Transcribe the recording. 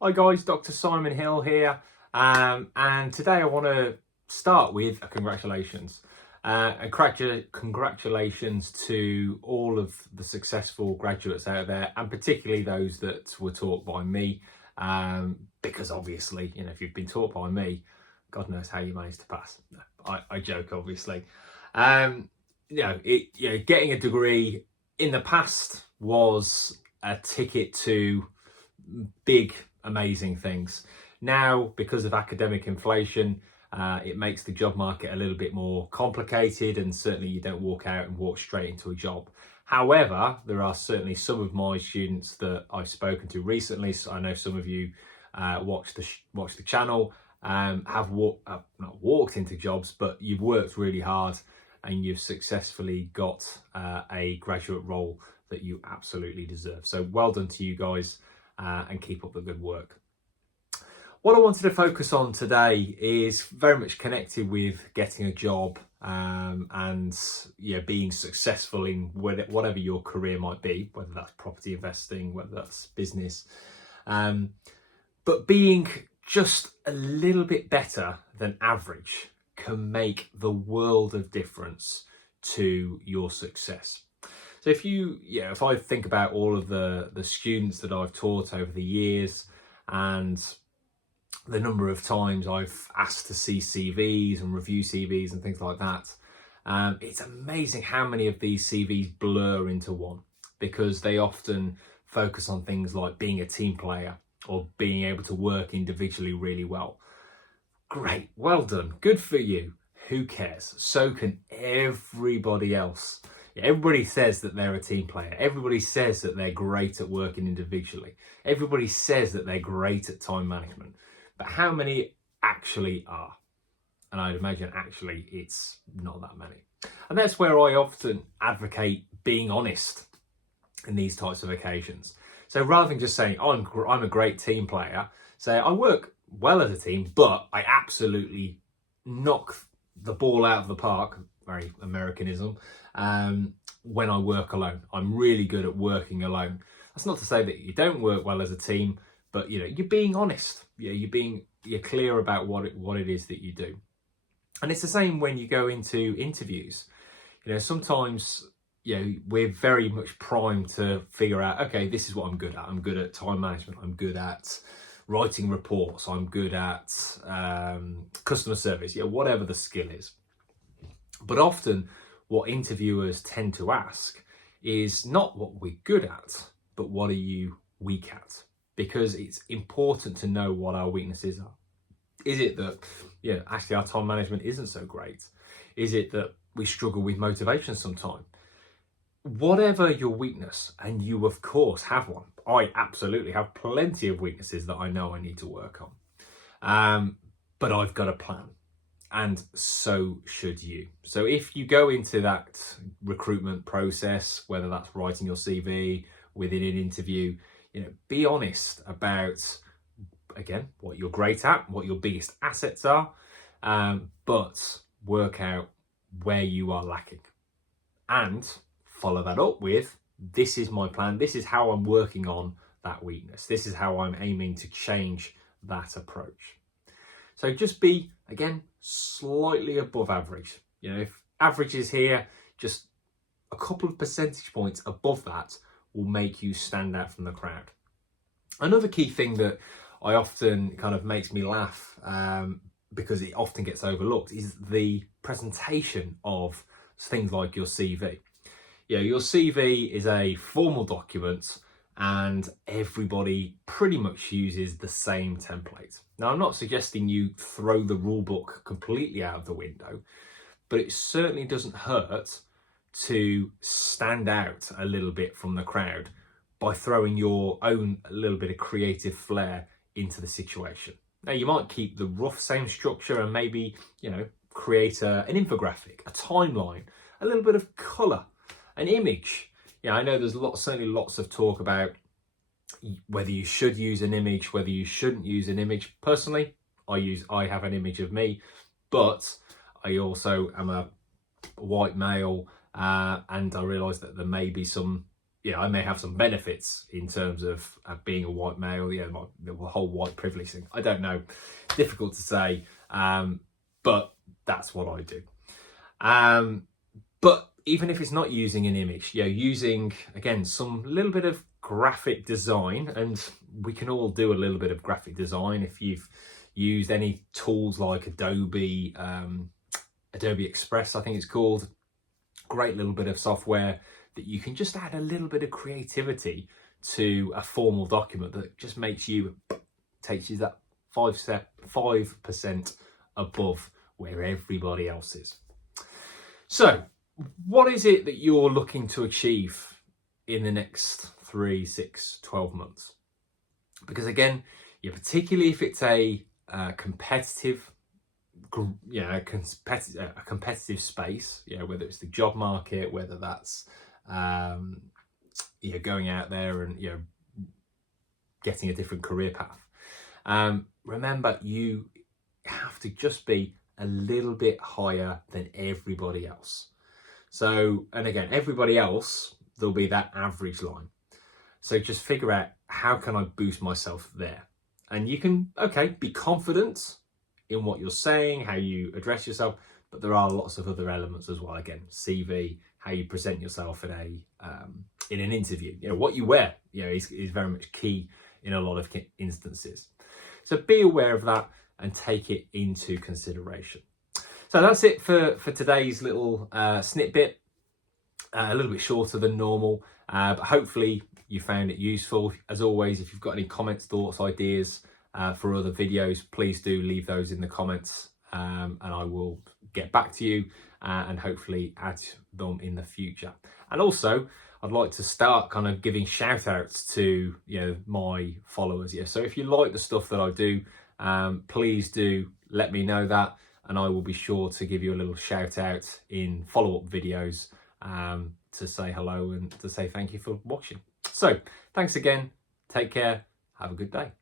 Hi guys, Dr. Simon Hill here, and today I want to start with a congratulations. Congratulations to all of the successful graduates out there, and particularly those that were taught by me, because obviously, if you've been taught by me, God knows how you managed to pass. No, I joke, obviously. Getting a degree in the past was a ticket to big, amazing things. Now, because of academic inflation, it makes the job market a little bit more complicated, and certainly you don't walk out and walk straight into a job. However, there are certainly some of my students that I've spoken to recently. So I know some of you watch the channel, have not walked into jobs, but you've worked really hard and you've successfully got a graduate role that you absolutely deserve. So well done to you guys. And keep up the good work. What I wanted to focus on today is very much connected with getting a job and being successful in whatever your career might be, whether that's property investing, whether that's business, but being just a little bit better than average can make the world of difference to your success. So if I think about all of the students that I've taught over the years and the number of times I've asked to see CVs and review CVs and things like that, it's amazing how many of these CVs blur into one, because they often focus on things like being a team player or being able to work individually really well. Great, well done, good for you. Who cares? So can everybody else. Everybody says that they're a team player. Everybody says that they're great at working individually. Everybody says that they're great at time management. But how many actually are? And I'd imagine actually it's not that many. And that's where I often advocate being honest in these types of occasions. So rather than just saying, oh, I'm a great team player, say I work well as a team, but I absolutely knock the ball out of the park, very Americanism, when I work alone. I'm really good at working alone. That's not to say that you don't work well as a team, but you're being honest. You're clear about what it is that you do. And it's the same when you go into interviews. Sometimes we're very much primed to figure out, okay, this is what I'm good at. I'm good at time management. I'm good at writing reports. I'm good at customer service. Whatever the skill is. But often what interviewers tend to ask is not what we're good at, but what are you weak at? Because it's important to know what our weaknesses are. Is it that, actually our time management isn't so great? Is it that we struggle with motivation sometimes? Whatever your weakness, and you of course have one. I absolutely have plenty of weaknesses that I know I need to work on. But I've got a plan. And so should you. So if you go into that recruitment process, whether that's writing your CV, within an interview, be honest about, again, what you're great at, what your biggest assets are, but work out where you are lacking. And follow that up with, this is my plan, this is how I'm working on that weakness, this is how I'm aiming to change that approach. So just be, again, slightly above average. If average is here, just a couple of percentage points above that will make you stand out from the crowd. Another key thing that I often kind of makes me laugh, because it often gets overlooked, is the presentation of things like your CV. Your CV is a formal document, and everybody pretty much uses the same template. Now, I'm not suggesting you throw the rule book completely out of the window, but it certainly doesn't hurt to stand out a little bit from the crowd by throwing your own little bit of creative flair into the situation. Now, you might keep the rough same structure and maybe, create an infographic, a timeline, a little bit of colour, an image. I know there's certainly lots of talk about whether you should use an image, whether you shouldn't use an image. Personally, I have an image of me, but I also am a white male, and I realise that there may be some I may have some benefits in terms of being a white male, the whole white privilege thing. I don't know, difficult to say, but that's what I do. But even if it's not using an image, using, again, some little bit of graphic design, and we can all do a little bit of graphic design if you've used any tools like Adobe Express, I think it's called. Great little bit of software that you can just add a little bit of creativity to a formal document that just takes you that 5% above where everybody else is. So what is it that you're looking to achieve in the next 3, 6, 12 months? Because again, particularly if it's a competitive space, whether it's the job market, whether that's going out there and getting a different career path. Remember, you have to just be a little bit higher than everybody else. So, and again, everybody else, there'll be that average line. So just figure out, how can I boost myself there? And you can, be confident in what you're saying, how you address yourself, but there are lots of other elements as well. Again, CV, how you present yourself in an interview. What you wear, is very much key in a lot of instances. So be aware of that and take it into consideration. So that's it for today's little snippet. A little bit shorter than normal, but hopefully you found it useful. As always, if you've got any comments, thoughts, ideas for other videos, please do leave those in the comments, and I will get back to you and hopefully add them in the future. And also, I'd like to start kind of giving shout outs to my followers. So if you like the stuff that I do, please do let me know that, and I will be sure to give you a little shout out in follow-up videos to say hello and to say thank you for watching. So thanks again, take care, have a good day.